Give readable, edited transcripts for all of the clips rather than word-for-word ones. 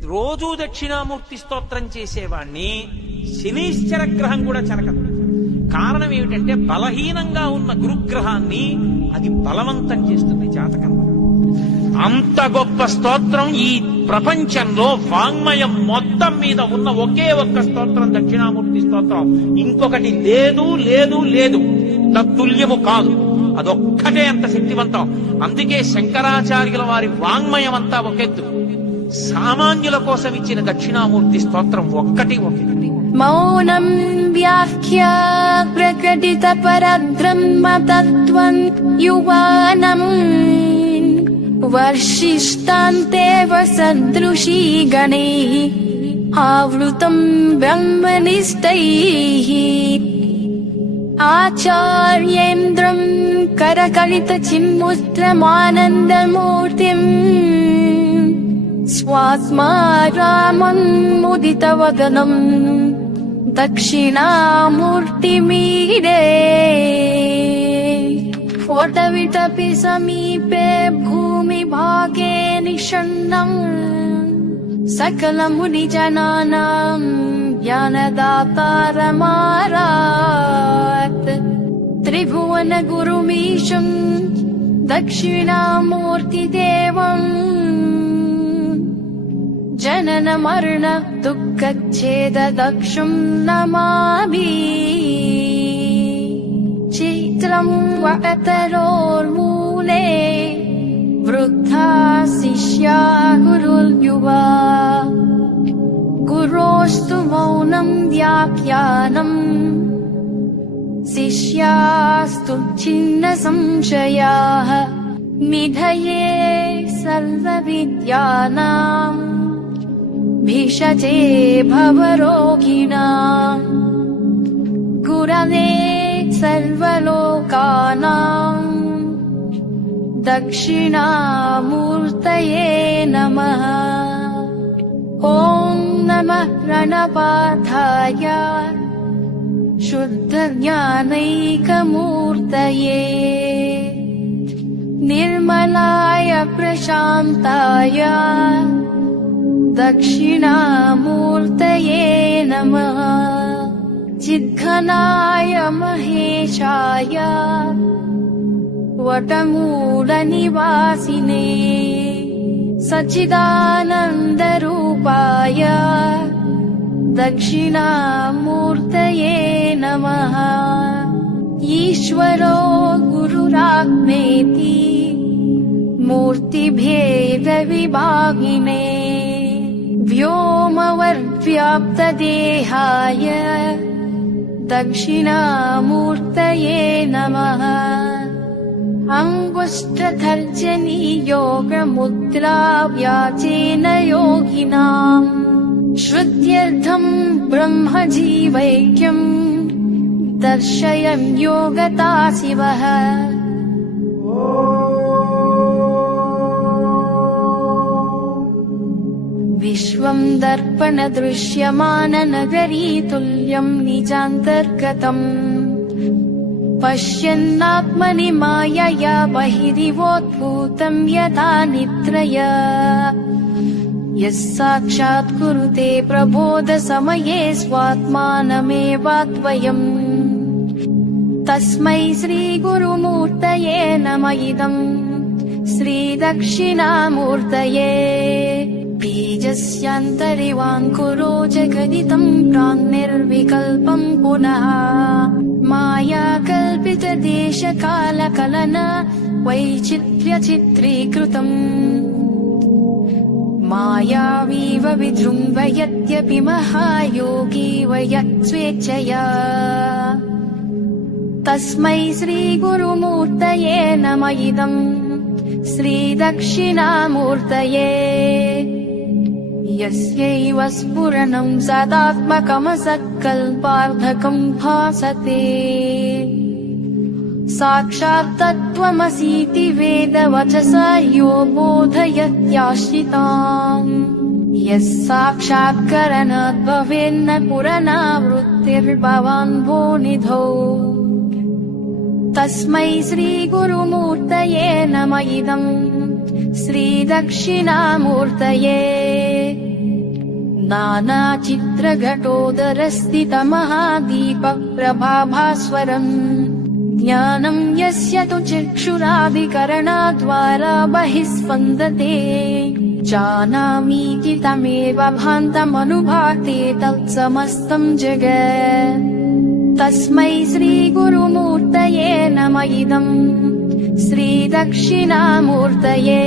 రోజూ దక్షిణామూర్తి స్తోత్రం చేసేవాణ్ణి శనీశ్చర గ్రహం కూడా చెరకదు. కారణం ఏమిటంటే బలహీనంగా ఉన్న గురుగ్రహాన్ని అది బలవంతం చేస్తుంది జాతకంలో. అంత గొప్ప స్తోత్రం ఈ ప్రపంచంలో వాంగ్మయం మొత్తం మీద ఉన్న ఒకే ఒక్క స్తోత్రం దక్షిణామూర్తి స్తోత్రం. ఇంకొకటి లేదు లేదు లేదు, తత్తుల్యము కాదు. అదొక్కటే అంత శక్తివంతం. అందుకే శంకరాచార్యుల వారి వాంగ్మయం అంతా ఒకెత్తు. సామాన్యుల కోసం ఇచ్చిన దక్షిణామూర్తి స్తోత్రం ఒక్కటి ఒకటి. మౌనం వ్యాఖ్యా ప్రకటిత పరబ్రహ్మతత్వం యువానం వర్షిష్టాంతేవ సదృశీ గణైః ఆవృతం బ్రహ్మనిష్టైః ఆచార్యేంద్రం కరకలిత చిన్ముద్రమానందమూర్తిం స్వాత్మారామం ముదితవదనం దక్షిణామూర్తిమీడే ఫోటవిటపి సమీపే భూమిభాగే నిషण्णं సకలమునిజనానాం జ్ఞానదాతారమారాత్ త్రిభువన గురుమీశం దక్షిణామూర్తిదేవం జనన మరణ దుఃఖచ్ఛేదదక్షం నమామి. చిత్రం వటతరోర్మూలే వృద్ధా శిష్యా గురుర్యువా గురోస్తు మౌనం వ్యాఖ్యానం శిష్యాస్తు ఛిన్న సంశయాః మిథయే సర్వవిద్యానాం భిషజే భవరోగిణాం గురవే సర్వలోకానాం దక్షిణామూర్తయే నమః. ఓం నమః ప్రణపార్థాయ శుద్ధ జ్ఞానైకమూర్తయే నిర్మలాయ ప్రశాంతాయ దక్షిణామూర్తయే నమః. చిద్ఘనాయ మహేశాయ వటమూలనివాసినే సచ్చిదానందరూపాయ దక్షిణామూర్తయే నమః. ఈశ్వరో గురురాత్మేతి మూర్తిభేద విభాగినే వ్యోమవద్వ్యాప్తదేహాయ దక్షిణామూర్తయే నమః. అంగుష్ఠతర్జనీ యోగముద్రా వ్యాచేన యోగినాం శ్రుత్యర్థం బ్రహ్మజీవైక్యం దర్శయన్ యోగతా శివః. విశ్వం దర్పణ దృశ్యమాన నగరీతుల్యం నిజాంతర్గతం పశ్యన్నాత్మని మాయయా బహిరివోద్భూతం యథా నిద్రయా యస్సాక్షాత్ కురుతే ప్రబోధ సమయే స్వాత్మానమేవాద్వయం తస్మై శ్రీ గురుమూర్తయే నమః. ఇదం శ్రీ దక్షిణామూర్తయే బీజస్యాంతరివాంకురో జగదితం ప్రాణిర్వికల్పం పునః మాయా కల్పిత దేశ కాల కలన వైచిత్ర్య చిత్రీకృతం మాయావీవ విజృంభయత్యపి మహాయోగి వయత్స్వేచ్ఛయా తస్మై శ్రీ గురుమూర్తయే నమః. ఇదం శ్రీ దక్షిణామూర్తయే యస్యైవ స్ఫురణం సదాత్మకమసత్కల్పార్థకం భాసతే సాక్షాత్ తత్వమసీతి వేదవచసా యో బోధయత్యాశ్రితాం యస్సాక్షాత్కరణాత్ భవేన్న పునరావృత్తిర్భవాన్ భోనిధౌ తస్మై శ్రీ గురుమూర్తయే నమః. ఇదం శ్రీ దక్షిణామూర్తయే नानाचित्रघटोदरस्थितमहादीपप्रभाभास्वरम् ज्ञानम् यस्य तु चक्षुरादिकरणाद्वारा बहिः स्पन्दते जानामीति तमेव भान्तमनुभाते तत्समस्तम् जगत् तस्मै श्रीगुरुमूर्तये नम इदम् श्रीदक्षिणामूर्तये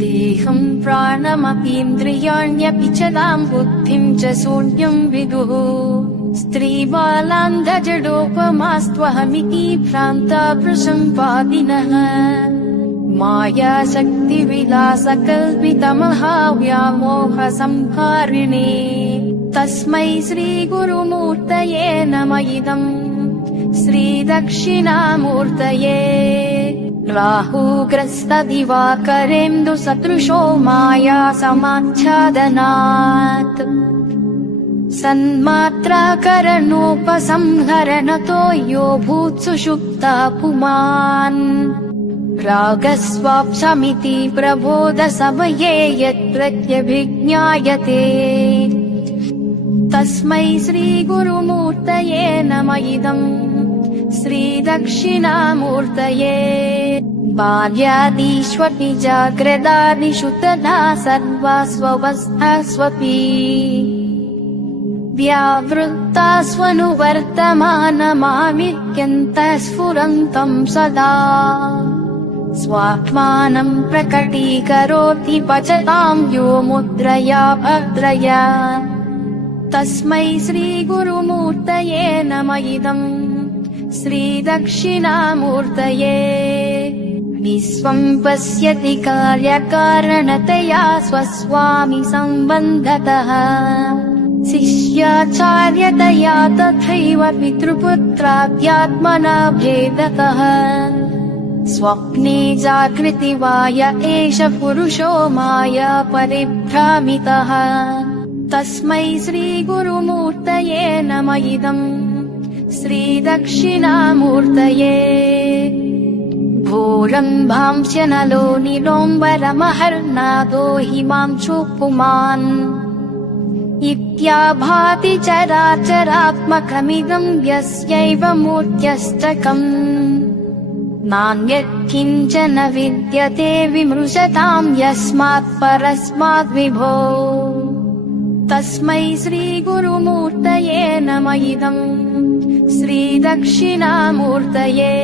देहम् प्राणमपीन्द्रियाण्यपि च ताम् बुद्धिम् च शून्यम् विदुः स्त्रीबालान्धजडोपमास्त्वहमिति भ्रान्ता प्रसम्पादिनः मायाशक्तिविलासकल्पितमहाव्यामोहसंहारिणे तस्मै श्रीगुरुमूर्तये नम इदम् श्रीदक्षिणामूर्तये राहुग्रस्तदिवाकरेन्दु सदृशो माया समाच्छादनात् सन्मात्राकरणोपसंहरणतो यो भूत्सुषुप्ता पुमान् रागस्वाप्समिति प्रबोधसमये यत्प्रत्यभिज्ञायते तस्मै श्रीगुरुमूर्तये नम इदम् श्रीदक्षिणामूर्तये बाल्यादिष्वपि जाग्रदादिषु तदा सर्वास्वस्थास्वपि व्यावृत्तास्वनुवर्तमानमाविद्यन्तः स्फुरन्तम् सदा स्वात्मानम् प्रकटीकरोति पचताम् यो मुद्रया भद्रया तस्मै श्रीगुरुमूर्तये नम इदम् श्रीदक्षिणामूर्तये विश्वम् पश्यति कार्यकारणतया स्वस्वामि सम्बन्धतः शिष्याचार्यतया तथैव पितृपुत्राद्यात्मना भेदतः स्वप्ने जागृति वाय एष पुरुषो माया परिभ्रामितः तस्मै श्रीगुरुमूर्तये नम इदम् श्रीदक्षिणामूर्तये भोरम्भांश्च नलो निलोम्बरमहर्नादो हिमांशुपुमान् इत्याभाति चराचरात्मकमिदम् यस्यैव मूर्त्यष्टकम् नान्यत्किञ्चन विद्यते विमृशताम् यस्मात् परस्माद् विभो तस्मै श्रीगुरुमूर्तये नम इदम् श्रीदक्षिणामूर्तये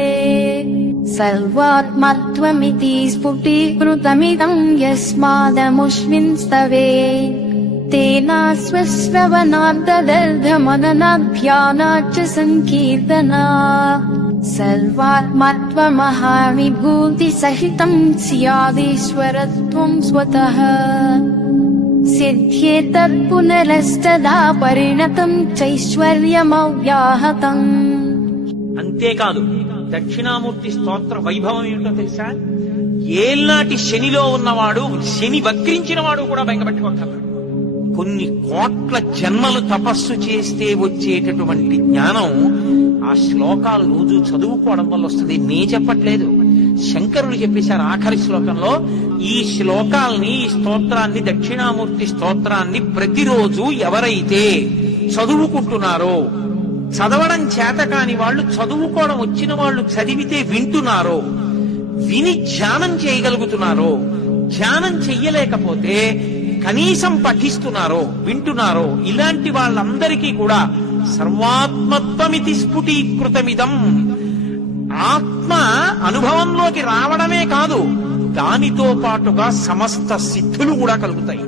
सर्वात्मत्वमिति स्फुटीकृतमिदम् यस्मादमुष्मिन्स्तवे तेनाश्वश्रवणाद्दर्धमननाध्यानाच्च सङ्कीर्तना सर्वात्मत्वमहाविभूतिसहितम् स्यादीश्वरत्वम् स्वतः सिद्ध्येतत्पुनरस्तदा परिणतम् चैश्वर्यमव्याहतम् అంతేకాదు దక్షిణామూర్తి స్తోత్ర వైభవం ఏమిటో తెలుసా? ఏల్నాటి శనిలో ఉన్నవాడు, శని వక్రించిన వాడు కూడా బెంగపెట్టుకోగలడు. కొన్ని కోట్ల జన్మలు తపస్సు చేస్తే వచ్చేటటువంటి జ్ఞానం ఆ శ్లోకాలు రోజు చదువుకోవడం వల్ల వస్తుంది. నే చెప్పట్లేదు, శంకరులు చెప్పేశారు ఆఖరి శ్లోకంలో. ఈ శ్లోకాల్ని, ఈ స్తోత్రాన్ని, దక్షిణామూర్తి స్తోత్రాన్ని ప్రతిరోజు ఎవరైతే చదువుకుంటున్నారో, చదవడం చేత కాని వాళ్ళు చదువుకోవడం వచ్చిన వాళ్ళు చదివితే వింటున్నారో, విని ధ్యానం చేయగలుగుతున్నారో, ధ్యానం చెయ్యలేకపోతే కనీసం పఠిస్తున్నారో, వింటున్నారో, ఇలాంటి వాళ్ళందరికీ కూడా సర్వాత్మత్వమితి స్ఫుటీకృతమిదం, ఆత్మ అనుభవంలోకి రావడమే కాదు, దానితో పాటుగా సమస్త సిద్ధులు కూడా కలుగుతాయి.